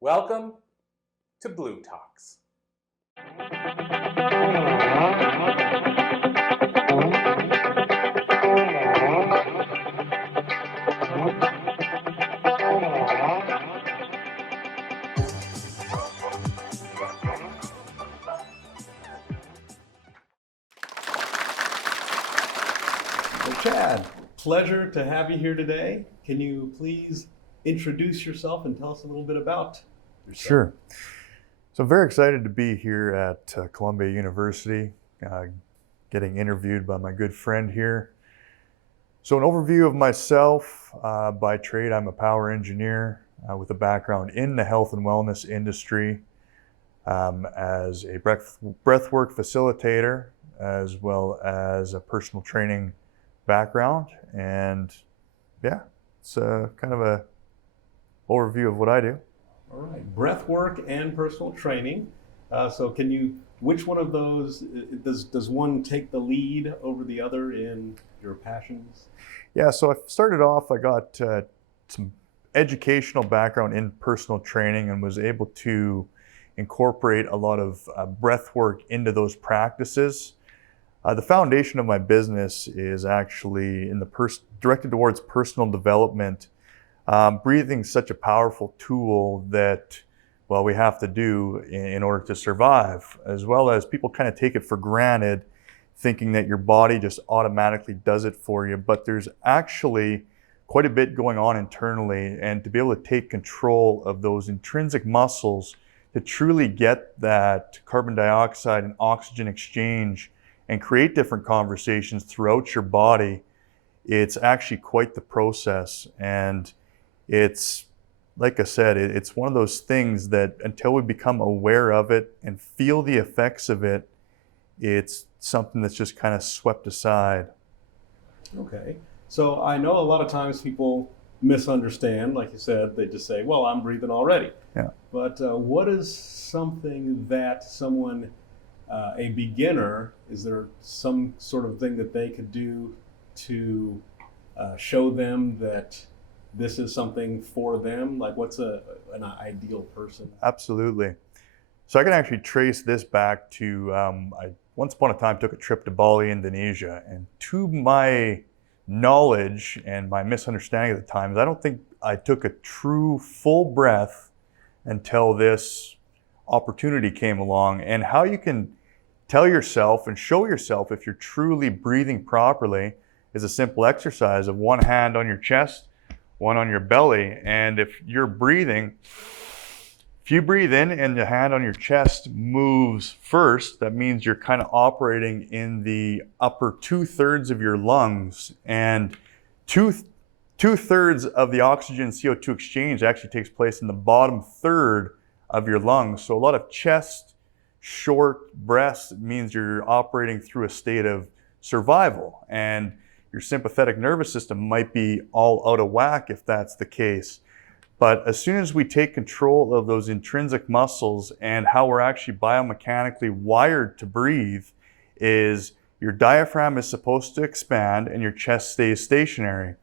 Welcome to bLU Talks. So Chad, pleasure to have you here today. Can you please introduce yourself and tell us a little bit about yourself? Sure. So I'm very excited to be here at Columbia University, getting interviewed by my good friend here. So an overview of myself, by trade, I'm a power engineer with a background in the health and wellness industry as a breathwork facilitator, as well as a personal training background. And yeah, it's kind of a overview of what I do. All right, breath work and personal training. So which one of those, does one take the lead over the other in your passions? Yeah, so I started off, I got some educational background in personal training and was able to incorporate a lot of breath work into those practices. The foundation of my business is actually directed towards personal development. Breathing is such a powerful tool that, well, we have to do in order to survive, as well as people kind of take it for granted, thinking that your body just automatically does it for you. But there's actually quite a bit going on internally, and to be able to take control of those intrinsic muscles to truly get that carbon dioxide and oxygen exchange and create different conversations throughout your body, it's actually quite the process. And it's, like I said, it's one of those things that until we become aware of it and feel the effects of it, it's something that's just kind of swept aside. Okay, so I know a lot of times people misunderstand, like you said, they just say, well, I'm breathing already. Yeah. But what is something that someone, a beginner, is there some sort of thing that they could do to show them that this is something for them? Like, what's an ideal person? Absolutely. So I can actually trace this back to, I once upon a time took a trip to Bali, Indonesia, and to my knowledge and my misunderstanding at the time, I don't think I took a true full breath until this opportunity came along. And how you can tell yourself and show yourself if you're truly breathing properly is a simple exercise of one hand on your chest, one on your belly. And if you're breathing, if you breathe in and the hand on your chest moves first, that means you're kind of operating in the upper 2/3 of your lungs. And two-thirds of the oxygen CO2 exchange actually takes place in the bottom third of your lungs. So a lot of chest, short breaths means you're operating through a state of survival. And your sympathetic nervous system might be all out of whack if that's the case. But as soon as we take control of those intrinsic muscles and how we're actually biomechanically wired to breathe, is your diaphragm is supposed to expand and your chest stays stationary.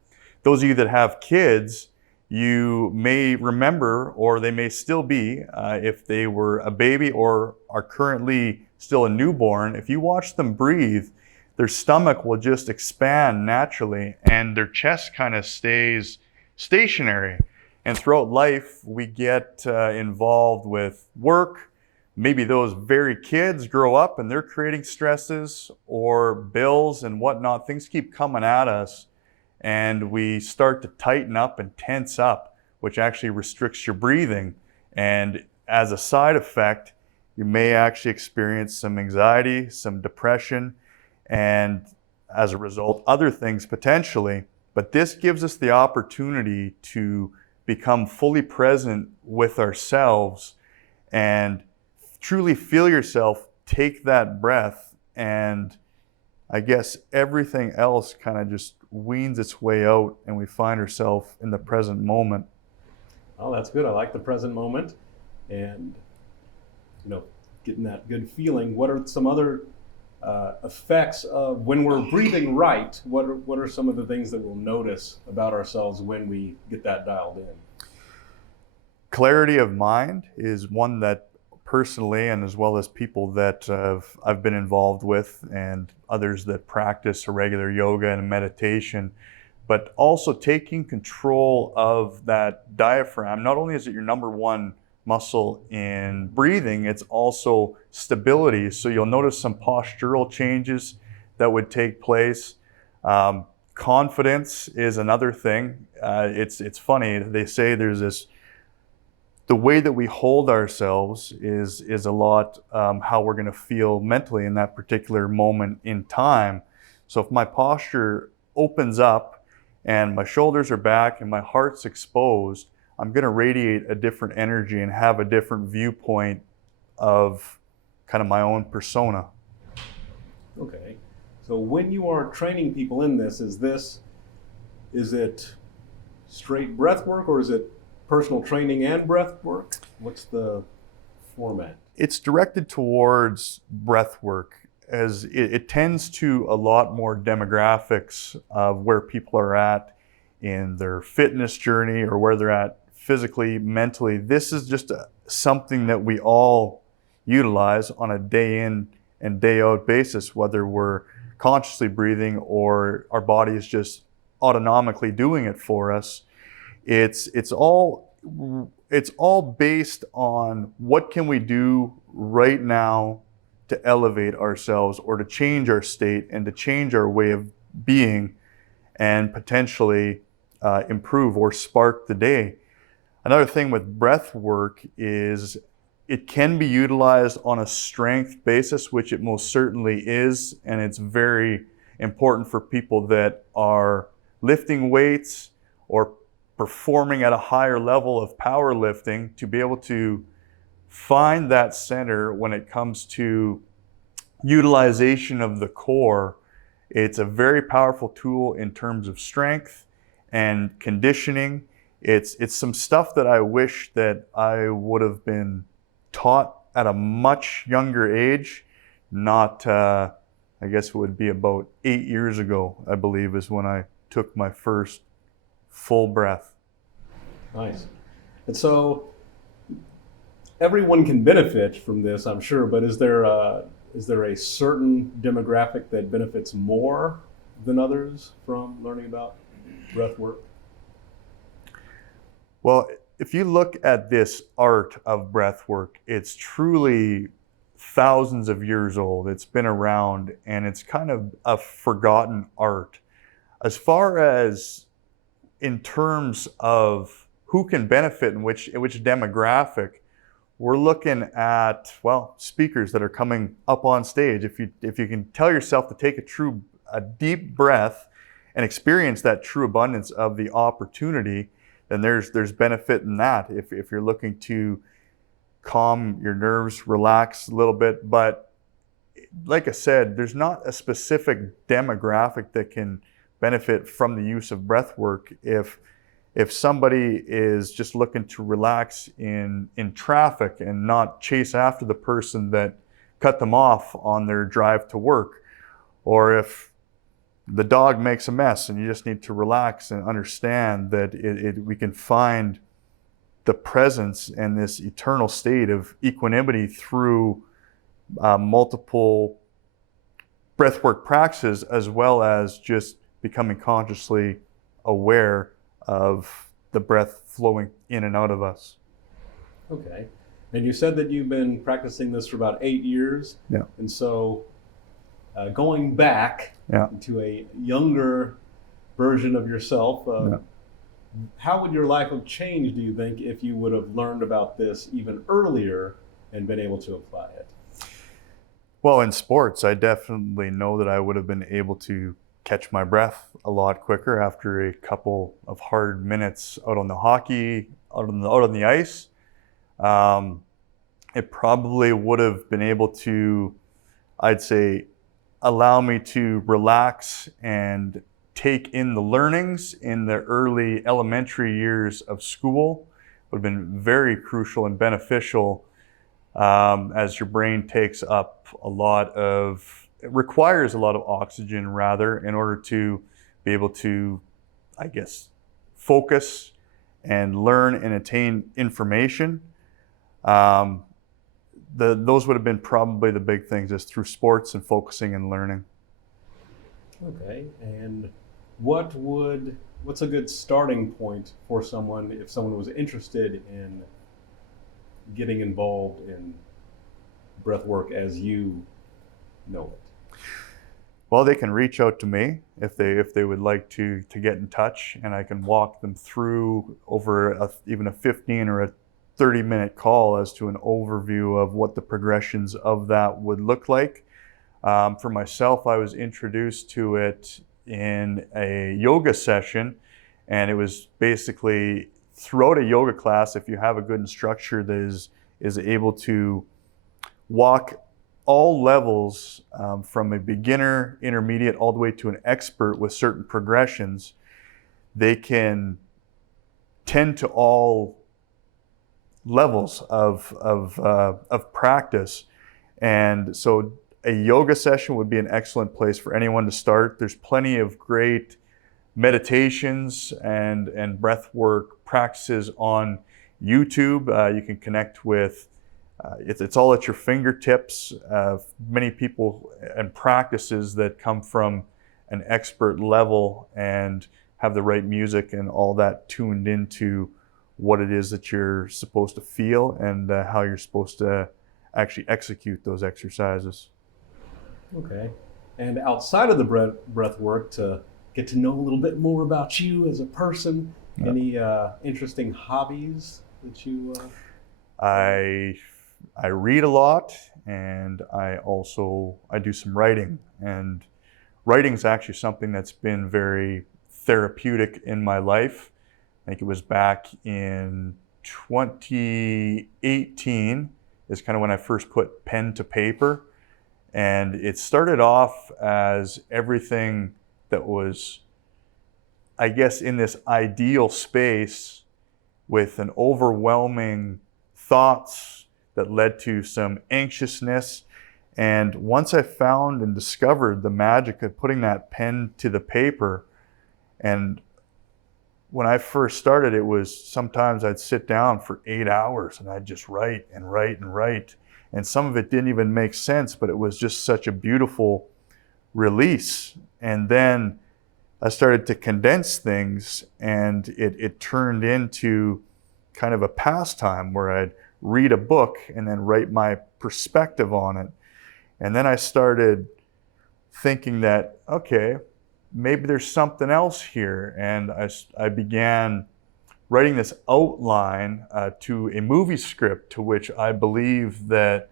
Those of you that have kids, you may remember, or they may still be, if they were a baby or are currently still a newborn, if you watch them breathe, their stomach will just expand naturally and their chest kind of stays stationary. And throughout life, we get involved with work. Maybe those very kids grow up and they're creating stresses or bills and whatnot. Things keep coming at us and we start to tighten up and tense up, which actually restricts your breathing. And as a side effect, you may actually experience some anxiety, some depression, and as a result, other things potentially. But this gives us the opportunity to become fully present with ourselves and truly feel yourself take that breath, and I guess everything else kind of just weans its way out and we find ourselves in the present moment. Oh, that's good. I like the present moment and, getting that good feeling. What are some other effects of when we're breathing right? What are some of the things that we'll notice about ourselves when we get that dialed in? Clarity of mind is one that personally, and as well as people that I've been involved with and others that practice regular yoga and meditation, but also taking control of that diaphragm. Not only is it your number one muscle in breathing, it's also stability. So you'll notice some postural changes that would take place. Confidence is another thing. It's funny, they say there's this, the way that we hold ourselves is a lot how we're going to feel mentally in that particular moment in time. So if my posture opens up and my shoulders are back and my heart's exposed, I'm going to radiate a different energy and have a different viewpoint of kind of my own persona. Okay. So when you are training people in this, is it straight breath work, or is it personal training and breath work? What's the format? It's directed towards breath work, as it tends to a lot more demographics of where people are at in their fitness journey or where they're at physically, mentally. This is just something that we all utilize on a day in and day out basis, whether we're consciously breathing or our body is just autonomically doing it for us. It's all based on what can we do right now to elevate ourselves or to change our state and to change our way of being and potentially improve or spark the day. Another thing with breath work is it can be utilized on a strength basis, which it most certainly is, and it's very important for people that are lifting weights or performing at a higher level of powerlifting to be able to find that center when it comes to utilization of the core. It's a very powerful tool in terms of strength and conditioning. It's some stuff that I wish that I would have been taught at a much younger age. Not, I guess it would be about 8 years ago, I believe, is when I took my first full breath. Nice. And so everyone can benefit from this, I'm sure, but is there a certain demographic that benefits more than others from learning about breath work? Well, if you look at this art of breath work, it's truly thousands of years old. It's been around and it's kind of a forgotten art. As far as in terms of who can benefit in which demographic, we're looking at, well, speakers that are coming up on stage. If you can tell yourself to take a deep breath and experience that true abundance of the opportunity, then there's benefit in that. If you're looking to calm your nerves, relax a little bit. But like I said, there's not a specific demographic that can benefit from the use of breath work. If somebody is just looking to relax in traffic and not chase after the person that cut them off on their drive to work, or if the dog makes a mess and you just need to relax and understand that we can find the presence and this eternal state of equanimity through multiple breathwork practices, as well as just becoming consciously aware of the breath flowing in and out of us. Okay. And you said that you've been practicing this for about 8 years. Yeah. And so going back to a younger version of yourself, how would your life have changed, do you think, if you would have learned about this even earlier and been able to apply it? Well, in sports, I definitely know that I would have been able to catch my breath a lot quicker after a couple of hard minutes out on the ice. It probably would have been able to, I'd say, allow me to relax and take in the learnings in the early elementary years of school. Would have been very crucial and beneficial, as your brain takes up it requires a lot of oxygen rather in order to be able to, I guess, focus and learn and attain information. Those would have been probably the big things, is through sports and focusing and learning. Okay, and what's a good starting point for someone if someone was interested in getting involved in breath work as you know it? Well, they can reach out to me if they would like to get in touch, and I can walk them through over even a 15 or a 30-minute call as to an overview of what the progressions of that would look like. For myself, I was introduced to it in a yoga session, and it was basically throughout a yoga class, if you have a good instructor that is able to walk all levels, from a beginner, intermediate, all the way to an expert with certain progressions, they can tend to all levels of practice. And so a yoga session would be an excellent place for anyone to start. There's plenty of great meditations and breath work practices on YouTube. You can connect with, it's all at your fingertips. Many people and practices that come from an expert level and have the right music and all that tuned into what it is that you're supposed to feel and how you're supposed to actually execute those exercises. Okay, and outside of the breath work, to get to know a little bit more about you as a person, any interesting hobbies that you? I read a lot, and I do some writing, and writing is actually something that's been very therapeutic in my life. I think it was back in 2018 is kind of when I first put pen to paper. And it started off as everything that was, I guess, in this ideal space with an overwhelming thoughts that led to some anxiousness. And once I found and discovered the magic of putting that pen to the paper, and when I first started, it was sometimes I'd sit down for 8 hours and I'd just write and write and write. And some of it didn't even make sense, but it was just such a beautiful release. And then I started to condense things, and it turned into kind of a pastime where I'd read a book and then write my perspective on it. And then I started thinking that, okay, maybe there's something else here. And I began writing this outline to a movie script to which I believe that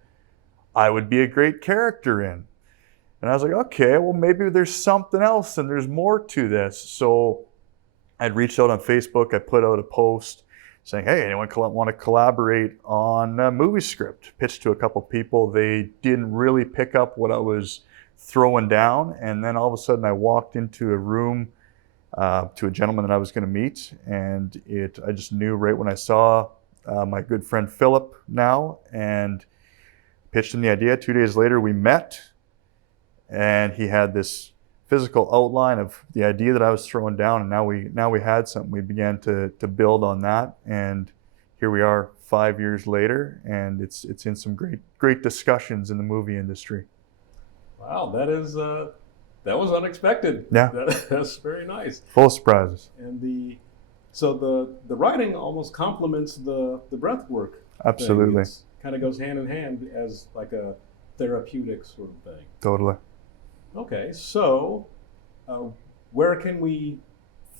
I would be a great character in. And I was like, okay, well, maybe there's something else and there's more to this. So I'd reached out on Facebook. I put out a post saying, hey, anyone want to collaborate on a movie script? Pitched to a couple people. They didn't really pick up what I was throwing down. And then all of a sudden I walked into a room to a gentleman that I was going to meet. And I just knew right when I saw my good friend Philip now, and pitched him the idea. 2 days later we met, and he had this physical outline of the idea that I was throwing down, and now we had something. We began to build on that, and here we are 5 years later, and it's in some great discussions in the movie industry. Wow, that was unexpected. Yeah, That's very nice. Full of surprises. And the writing almost complements the breath work. Absolutely. Kind of goes hand in hand as like a therapeutic sort of thing. Totally. Okay, so where can we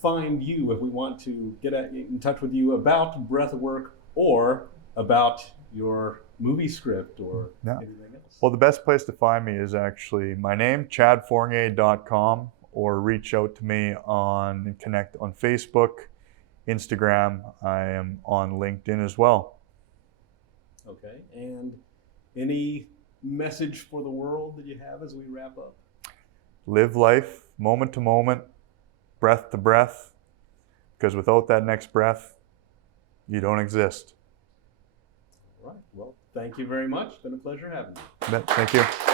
find you if we want to get in touch with you about breath work or about your movie script or anything else? Well, the best place to find me is actually my name, chadfournier.com, or reach out to me and connect on Facebook, Instagram. I am on LinkedIn as well. Okay, and any message for the world that you have as we wrap up? Live life moment to moment, breath to breath, because without that next breath, you don't exist. All right, well, thank you very much. It's been a pleasure having you. Thank you.